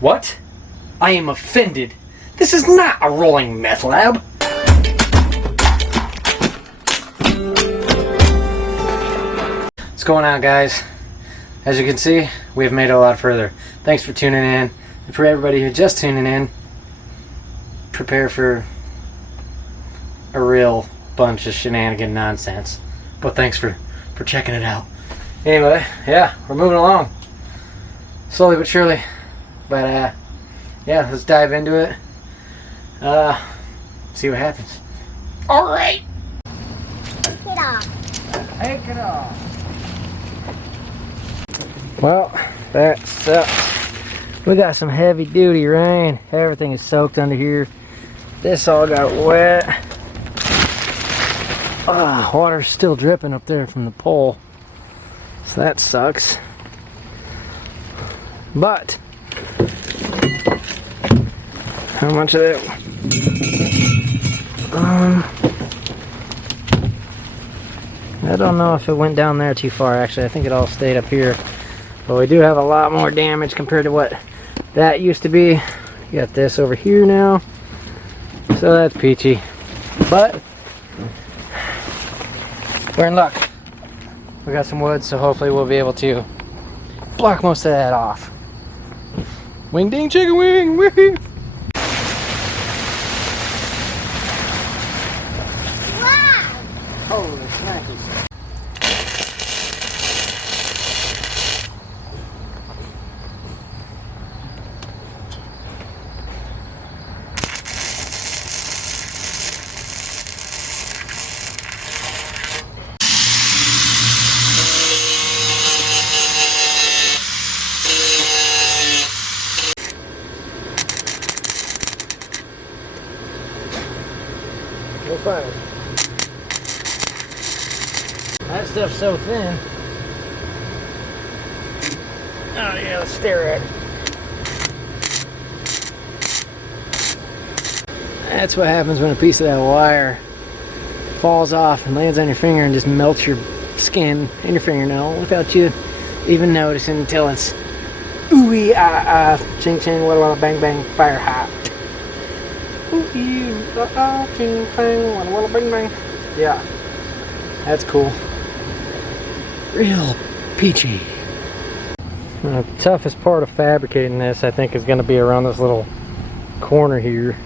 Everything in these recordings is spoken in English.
What? I am offended. This is not a rolling meth lab. What's going on, guys? As you can see, we've made it a lot further. Thanks for tuning in. And for everybody who's just tuning in, prepare for a real bunch of shenanigan nonsense. But thanks for checking it out. Anyway, yeah, we're moving along. Slowly but surely. But yeah, let's dive into it. See what happens. Alright! Take it off. Take it off. Well, that sucks. We got some heavy duty rain. Everything is soaked under here. This all got wet. Water's still dripping up there from the pole. So that sucks. But how much of that? I don't know if it went down there too far. Actually, I think it all stayed up here. But we do have a lot more damage compared to what that used to be. We got this over here now. So that's peachy. But we're in luck. We got some wood, so hopefully we'll be able to block most of that off. Wing ding chicken wing! Woo-hoo. Wow! Holy smackies. We'll find. That stuff's so thin. Oh yeah, let's stare at it. That's what happens when a piece of that wire falls off and lands on your finger and just melts your skin and your fingernail without you even noticing until it's ooey ching ching walla walla bang bang fire hot. Yeah, that's cool. Real peachy. The toughest part of fabricating this, I think, is going to be around this little corner here.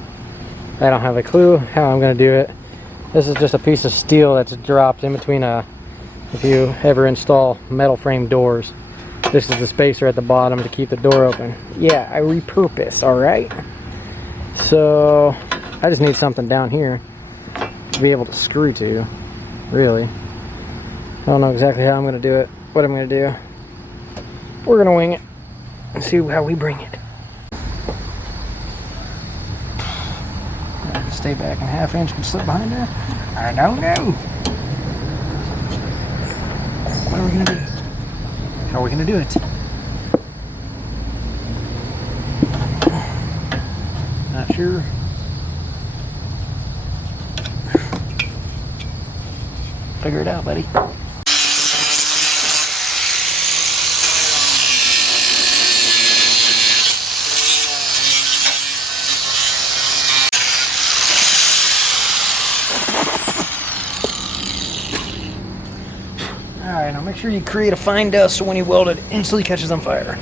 I don't have a clue how I'm going to do it. This is just a piece of steel that's dropped in between if you ever install metal frame doors. This is the spacer at the bottom to keep the door open. Yeah, I repurpose, alright? So I just need something down here to be able to screw to, really. I don't know exactly how I'm going to do it, what I'm going to do. We're going to wing it and see how we bring it. Stay back in half inch and slip behind there. I don't know. What are we going to do? How are we going to do it? Not sure. Figure it out, buddy. Alright, now make sure you create a fine dust so when you weld it, it instantly catches on fire.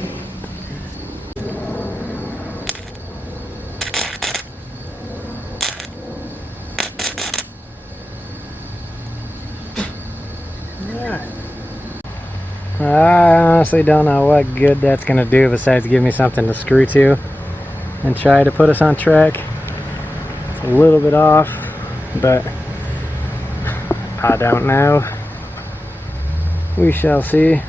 I honestly don't know what good that's going to do besides give me something to screw to and try to put us on track. It's a little bit off, but I don't know. We shall see.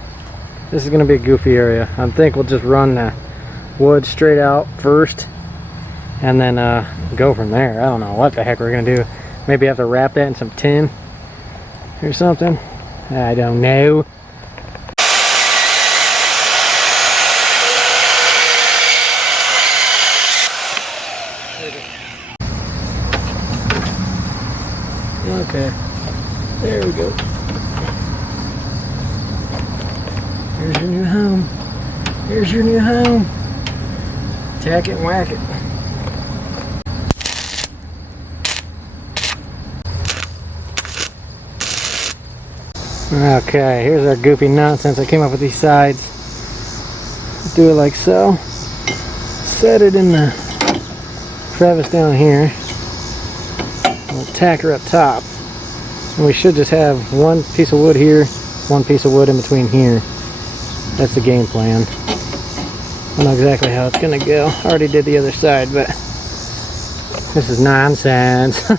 This is going to be a goofy area. I think we'll just run the wood straight out first and then go from there. I don't know what the heck we're going to do. Maybe have to wrap that in some tin or something. I don't know. Okay, there we go. Here's your new home. Here's your new home. Tack it and whack it. Okay, here's our goofy nonsense. I came up with these sides. Do it like so. Set it in the crevice down here. We'll tack her up top. And we should just have one piece of wood here, one piece of wood in between here. That's the game plan. I don't know exactly how it's gonna go. I already did the other side, but this is nonsense.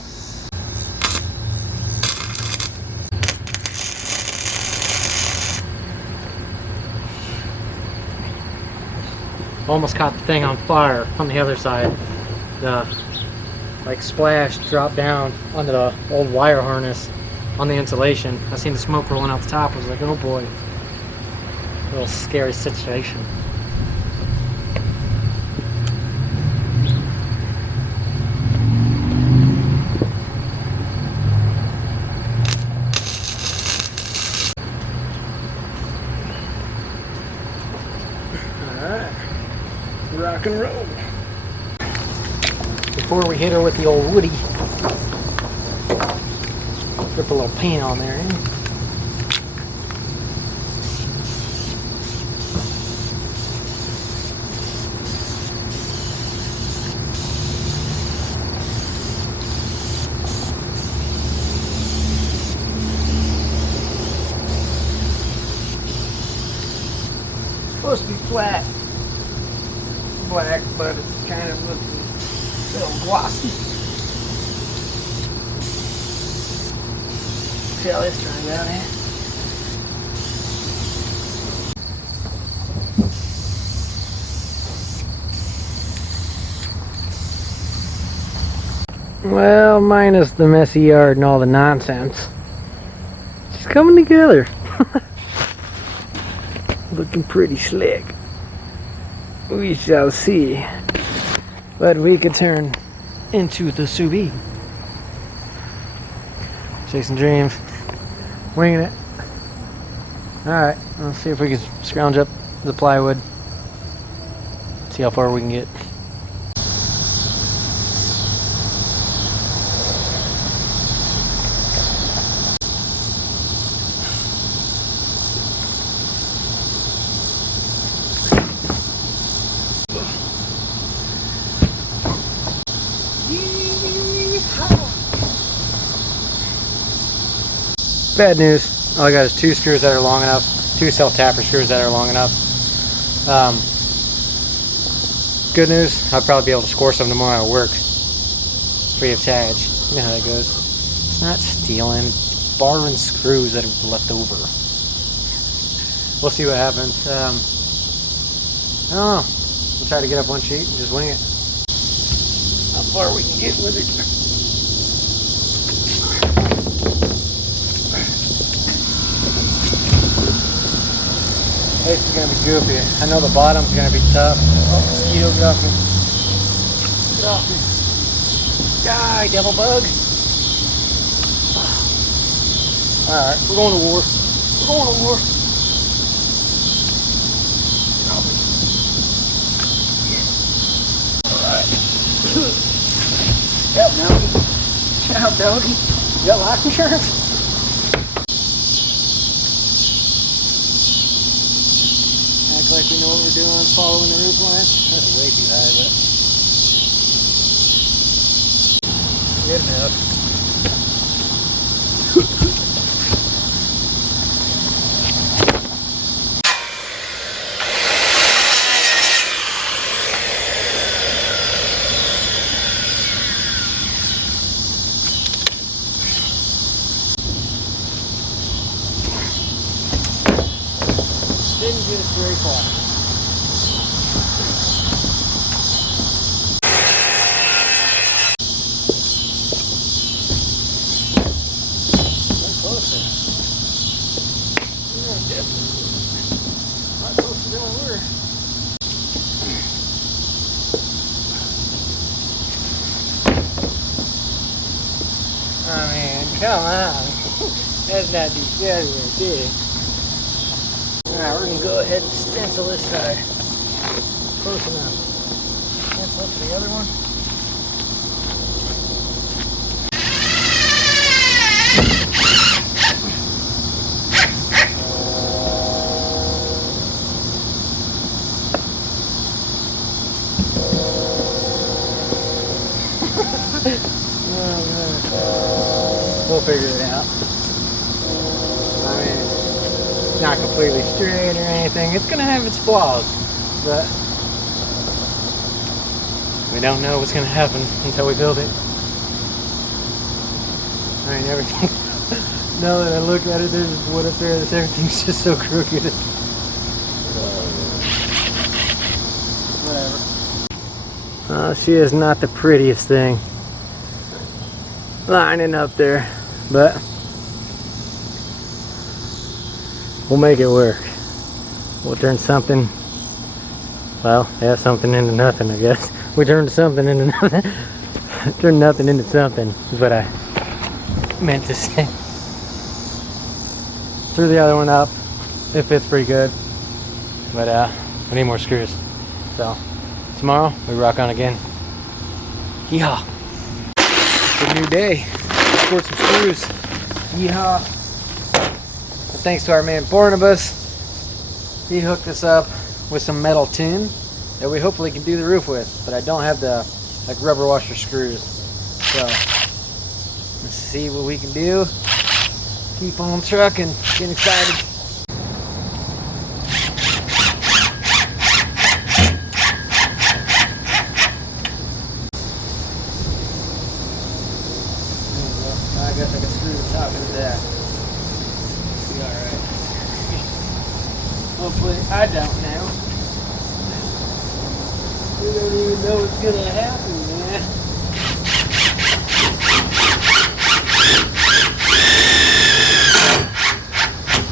Almost caught the thing on fire on the other side. The like splash dropped down onto the old wire harness on the insulation. I seen the smoke rolling out the top. I was like, oh boy. A little scary situation. Alright. Rock and roll. Before we hit her with the old woodie, drip a little paint on there. Supposed to be flat black, but it's kind of looking a little glossy. See how this turns out, eh? Well, minus the messy yard and all the nonsense. It's coming together. Looking pretty slick. We shall see what we could turn into the sous vide. Chasing dreams, winging it. Alright, let's see if we can scrounge up the plywood. See how far we can get. Bad news, all I got is 2 screws that are long enough, 2 self-tapper screws that are long enough. Good news, I'll probably be able to score some tomorrow at work, free of charge. You know how that goes. It's not stealing, it's borrowing screws that are left over. We'll see what happens. I don't know, we'll try to get up one sheet and just wing it. How far we can get with it. This is going to be goofy. I know the bottom's going to be tough. Oh, mosquito, get off me. Get off me. Die, devil bug. Alright, we're going to war. We're going to war. Alright. Yep, doggy. Ciao, doggy. You got life insurance? Like we know what we're doing, following the roof line. That's way too high, but good enough. Didn't get us very far. I mean, come on. That's not too shabby right there. Alright, we're going to go ahead and stencil this side. Close enough. Cancel it for the other one. We'll figure it out. I mean, it's not completely straight or anything. It's gonna have its flaws, but we don't know what's gonna happen until we build it. I mean, everything. Now that I look at it, there's wood up there. Everything's just so crooked. Whatever. She is not the prettiest thing lining up there, but we'll make it work. We'll turn something, well, yeah, something into nothing, I guess. We turned something into nothing. Turned nothing into something is what I meant to say. Threw the other one up. It fits pretty good, but we need more screws. So tomorrow we rock on again. Yeehaw! It's a new day. Scored some screws. Yeehaw! And thanks to our man Barnabas, he hooked us up with some metal tin that we hopefully can do the roof with. But I don't have the rubber washer screws. So let's see what we can do. Keep on trucking. Getting excited. I guess I can screw the top of that. Be alright. Hopefully, I don't know. We don't even know what's gonna happen, man.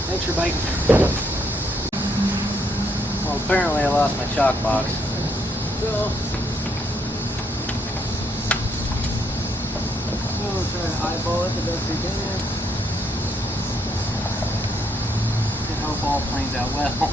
Thanks for biting. Well, apparently I lost my shock box. So we'll try to eyeball it the best we can. And hope all planes out well.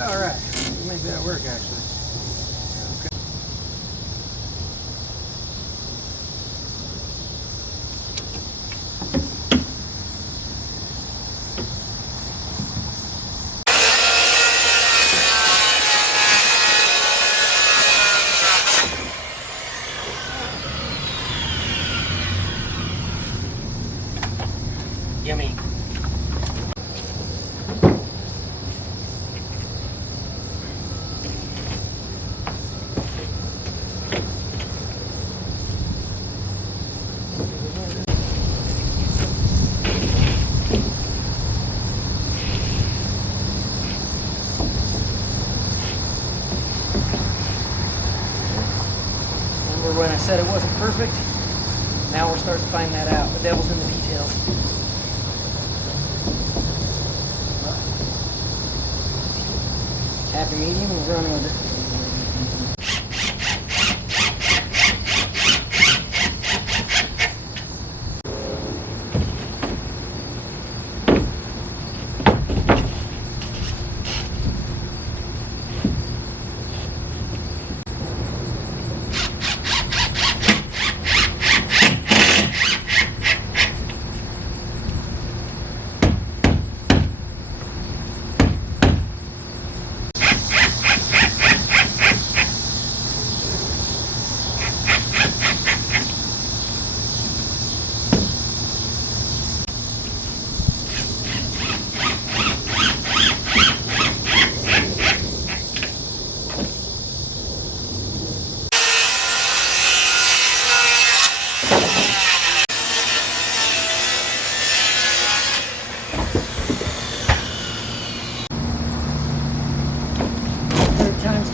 Alright, we'll make that work actually. Okay. Yummy. Remember when I said it wasn't perfect? Now we're starting to find that out. The devil's in the details. Happy medium, we'll run with it.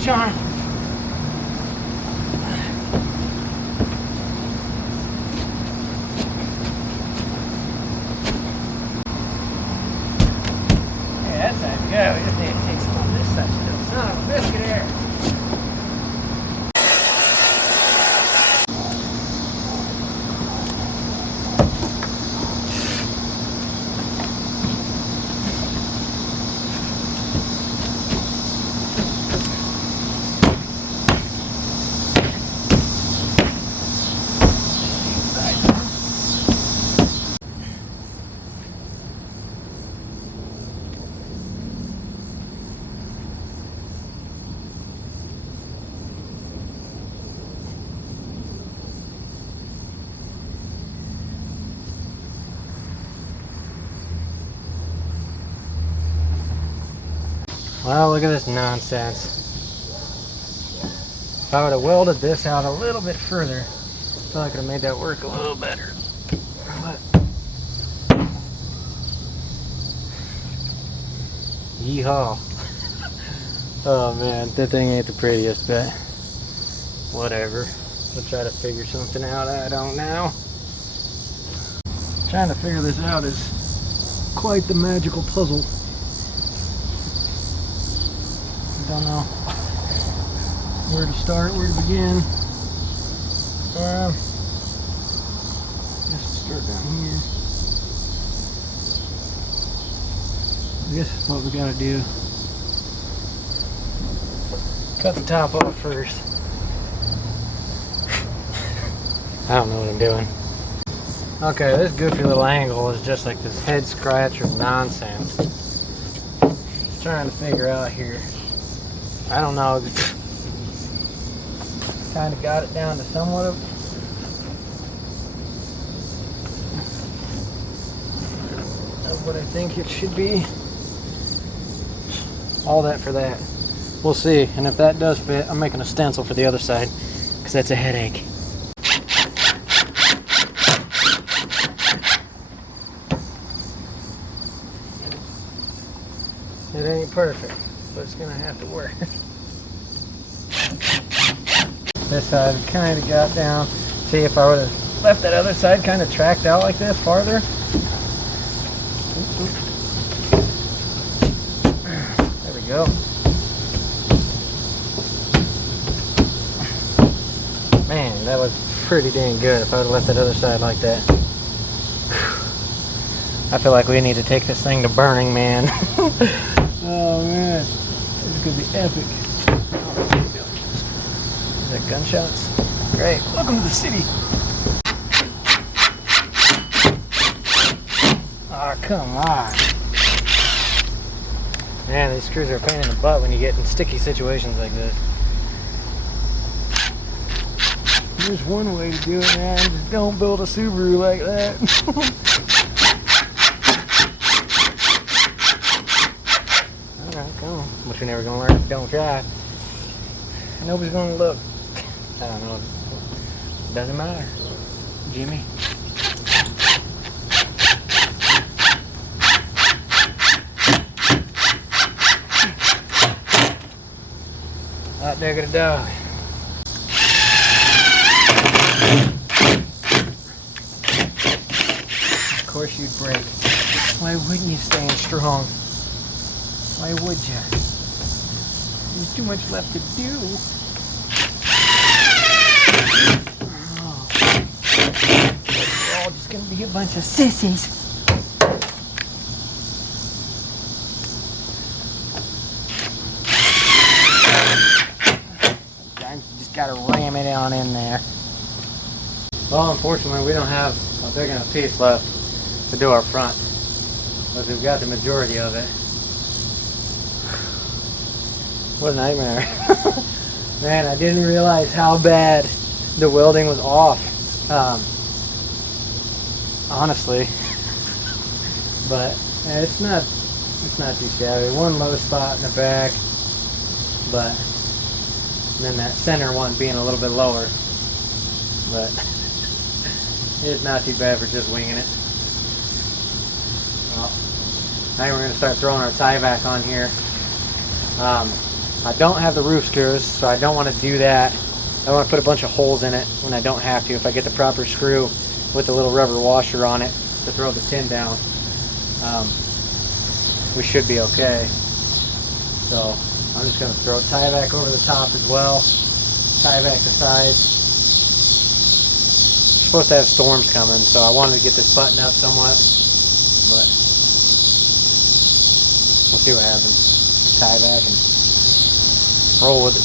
charm. Yeah, that's how to go. We just need to take some on this side still. Son of a biscuit here. Well, look at this nonsense. If I would have welded this out a little bit further, I feel like I could have made that work a little better. But yeehaw. Oh man, that thing ain't the prettiest, but whatever. We'll try to figure something out. I don't know. Trying to figure this out is quite the magical puzzle. Don't know where to start, where to begin. Guess we'll start down here. I guess what we gotta do, cut the top off first. I don't know what I'm doing. Okay, this goofy little angle is just like this head scratcher nonsense. Trying to figure out here. I don't know. Kind of got it down to somewhat of what I think it should be. All that for that. We'll see. And if that does fit, I'm making a stencil for the other side because that's a headache. It ain't perfect, but it's gonna have to work. This side kind of got down. See, if I would have left that other side kind of tracked out like this farther. There we go. Man, that was pretty dang good if I would have left that other side like that. I feel like we need to take this thing to Burning Man. Oh man, this could be epic. Is that gunshots? Great. Welcome to the city. Oh, come on. Man, these screws are a pain in the butt when you get in sticky situations like this. There's one way to do it, man. Just don't build a Subaru like that. Alright, come on. But you're never gonna learn if you don't try. Nobody's gonna look. I don't know. Doesn't matter. Jimmy. Hot diggity dog. Of course you'd break. Why wouldn't you stand strong? Why would you? There's too much left to do. Oh. We're all just gonna be a bunch of sissies. Sometimes you just gotta ram it on in there. Well, unfortunately, we don't have a big enough piece left to do our front, but we've got the majority of it. What a nightmare. Man, I didn't realize how bad the welding was off. Honestly. But it's not too shabby. One low spot in the back, but then that center one being a little bit lower. But it's not too bad for just winging it. Well, now we're going to start throwing our tie back on here. I don't have the roof screws, so I don't want to do that. I don't want to put a bunch of holes in it when I don't have to. If I get the proper screw with the little rubber washer on it to throw the tin down, we should be okay. So I'm just going to throw tie back over the top as well, tie back the sides. We're supposed to have storms coming, so I wanted to get this buttoned up somewhat, but we'll see what happens. Tie back and roll with it.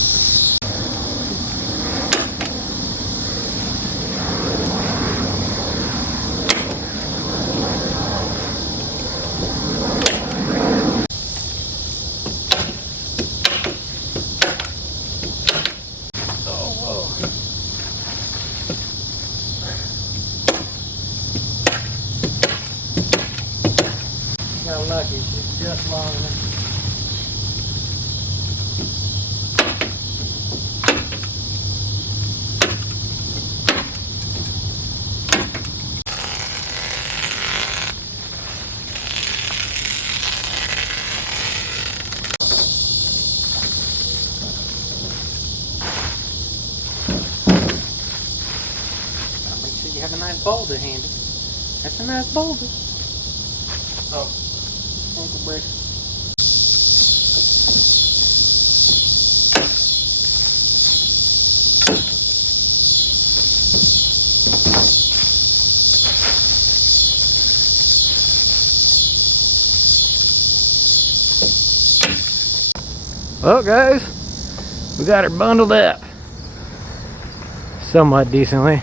Got lucky, she's just long enough. Gotta make sure you have a nice boulder handy. That's a nice boulder. Oh. Ankle break. Well, guys, we got her bundled up somewhat decently.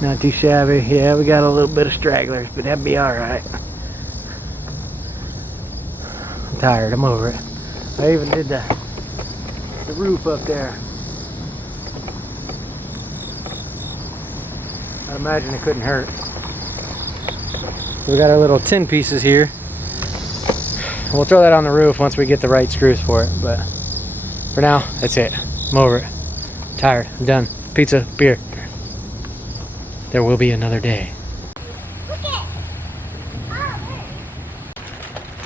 Not too shabby. Yeah, we got a little bit of stragglers, but that'd be alright. I'm tired. I'm over it. I even did the roof up there. I'd imagine it couldn't hurt. We got our little tin pieces here. We'll throw that on the roof once we get the right screws for it. But for now, that's it. I'm over it. I'm tired. I'm done. Pizza, beer. There will be another day.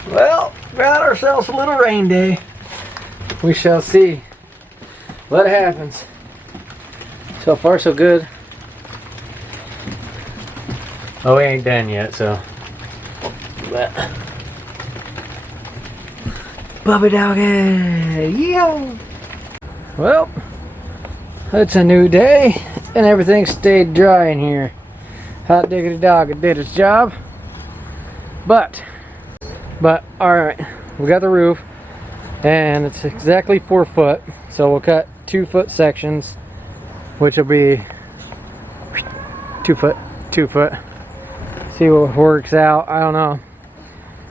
Well, got ourselves a little rain day. We shall see what happens. So far, so good. Oh, we ain't done yet, so. But. Puppy doggy! Yeah! Well, it's a new day. And everything stayed dry in here. Hot diggity dog, it did its job. But alright, we got the roof and it's exactly 4 foot. So we'll cut 2 foot sections, which will be 2 foot, 2 foot. See what works out. I don't know.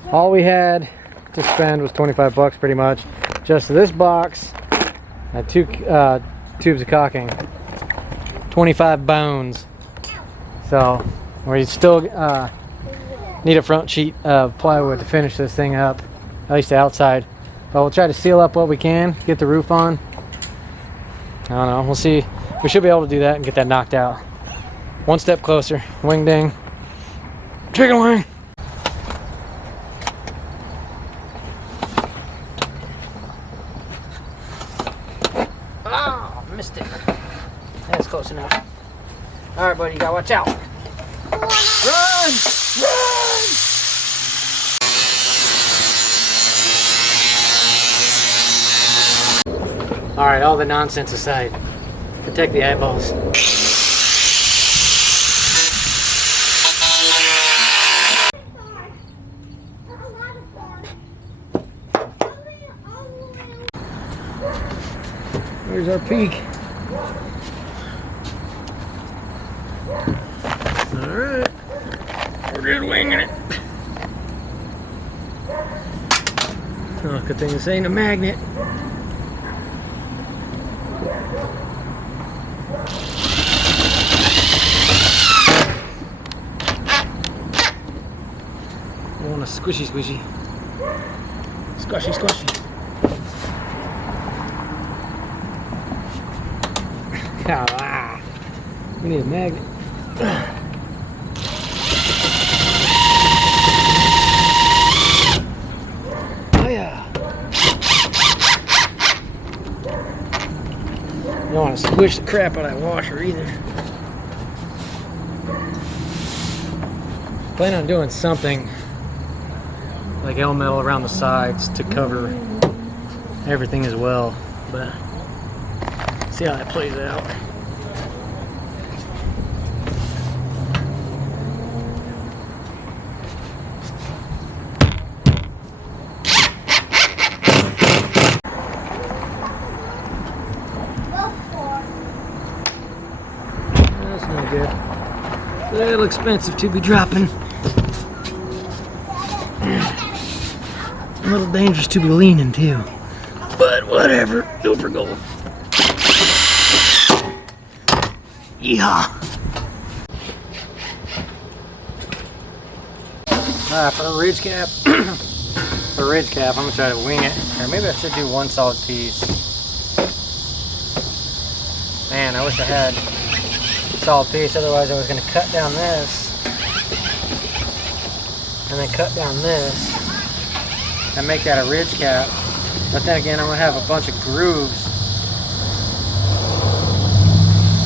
All we had to spend was 25 bucks pretty much. Just this box and 2 tubes of caulking. 25 bones. So we still need a front sheet of plywood to finish this thing up, at least the outside. But we'll try to seal up what we can, get the roof on. I don't know, we'll see. We should be able to do that and get that knocked out. One step closer. Wing ding. Chicken wing. Oh, missed it. That's close enough. Alright, buddy, you gotta watch out. Run! Run! Alright, all the nonsense aside. Protect the eyeballs. Here's our peak. Alright. We're just winging it. Oh, good thing this ain't a magnet. I want a squishy squishy. Squishy squishy. Ah, we need a magnet. Oh yeah. don't want to squish the crap out of that washer either. Plan on doing something like L-metal around the sides to cover everything as well, but see how that plays out. That's not good. A little expensive to be dropping. A little dangerous to be leaning too. But whatever, go for gold. Yeehaw! Alright, for the ridge cap, I'm gonna try to wing it. Or maybe I should do one solid piece. Man, I wish I had a solid piece, otherwise I was gonna cut down this. And then cut down this. And make that a ridge cap. But then again, I'm gonna have a bunch of grooves.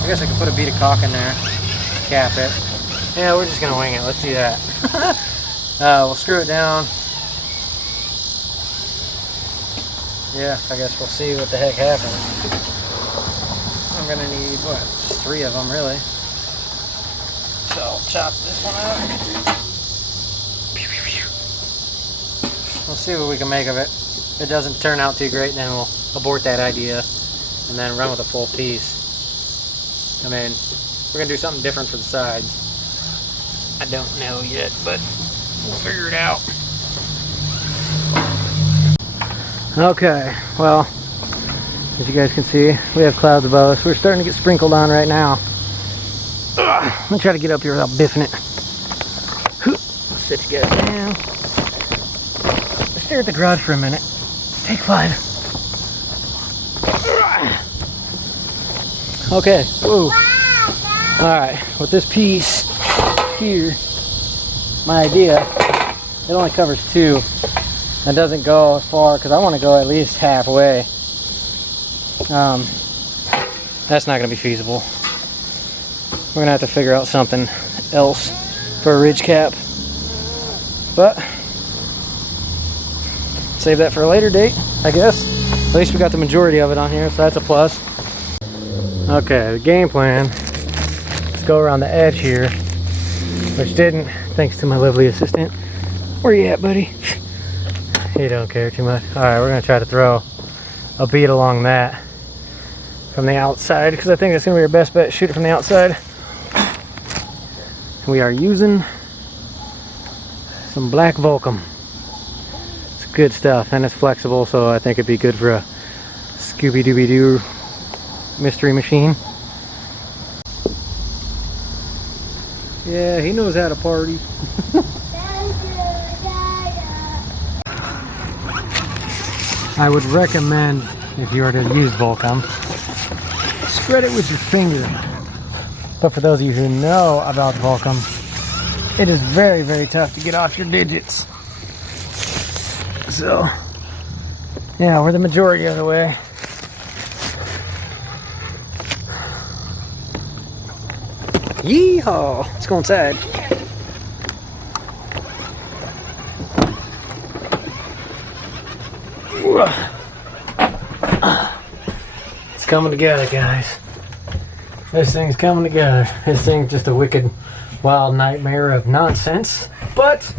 I guess I could put a bead of caulk in there, cap it. Yeah, we're just gonna wing it. Let's do that. We'll screw it down. Yeah, I guess we'll see what the heck happens. I'm gonna need what? Just 3 of them, really. So I'll chop this one out. We'll see what we can make of it. If it doesn't turn out too great, then we'll abort that idea and then run with a full piece. I mean, we're gonna do something different for the sides. I don't know yet, but we'll figure it out. Okay, well, as you guys can see, we have clouds above us. We're starting to get sprinkled on right now. I'm gonna try to get up here without biffing it. Sit you guys down. Stare at the garage for a minute. Take 5. Okay, whoa. Alright, with this piece here, my idea, it only covers 2. It doesn't go as far, because I want to go at least halfway. That's not going to be feasible. We're going to have to figure out something else for a ridge cap. But save that for a later date, I guess. At least we got the majority of it on here, so that's a plus. Okay, the game plan is go around the edge here, which didn't, thanks to my lovely assistant. Where you at, buddy? He don't care too much. Alright, we're going to try to throw a bead along that from the outside, because I think that's going to be our best bet. Shoot it from the outside. We are using some black Volcom. Good stuff, and it's flexible, so I think it'd be good for a Scooby-Dooby-Doo mystery machine. Yeah, he knows how to party. I would recommend, if you are to use Volcom, spread it with your finger. But for those of you who know about Volcom, it is very, very tough to get off your digits. So, yeah, we're the majority of the way. Yeehaw! Let's go inside. It's coming together, guys. This thing's coming together. This thing's just a wicked, wild nightmare of nonsense, but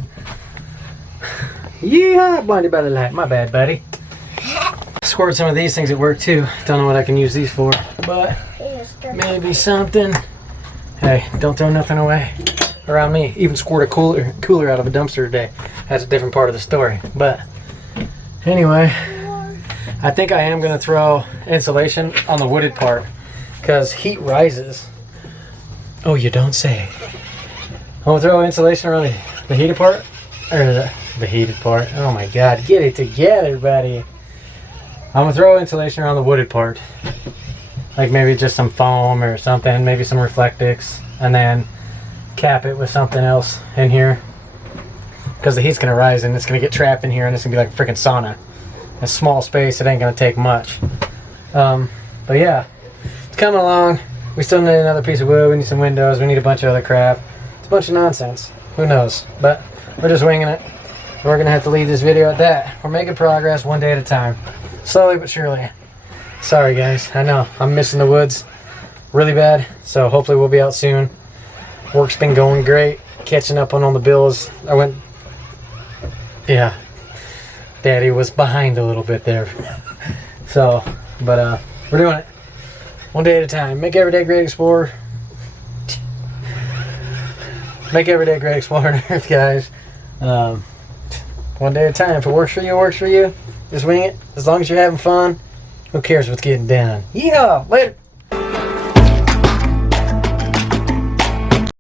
yeah, blinded by the light. My bad, buddy. Scored some of these things at work too. Don't know what I can use these for, but maybe something. Hey, don't throw nothing away around me. Even scored a cooler out of a dumpster today. That's a different part of the story. But anyway, I think I am gonna throw insulation on the wooded part because heat rises. Oh, you don't say. I'm gonna throw insulation around the heated part, or the heated part. Oh my God, get it together, buddy. I'm gonna throw insulation around the wooded part, like maybe just some foam or something, maybe some Reflectix, and then cap it with something else in here, because the heat's gonna rise and it's gonna get trapped in here, and it's gonna be like a freaking sauna. A small space, it ain't gonna take much. But yeah, coming along. We still need another piece of wood. We need some windows. We need a bunch of other crap. It's a bunch of nonsense. Who knows? But we're just winging it. We're going to have to leave this video at that. We're making progress one day at a time. Slowly but surely. Sorry guys. I know. I'm missing the woods really bad. So hopefully we'll be out soon. Work's been going great. Catching up on all the bills. Yeah. Daddy was behind a little bit there. So, but we're doing it. One day at a time. Make every day great explorer. Make every day great explorer on Earth, guys. One day at a time. If it works for you, it works for you. Just wing it. As long as you're having fun, who cares what's getting done? Yeah, later.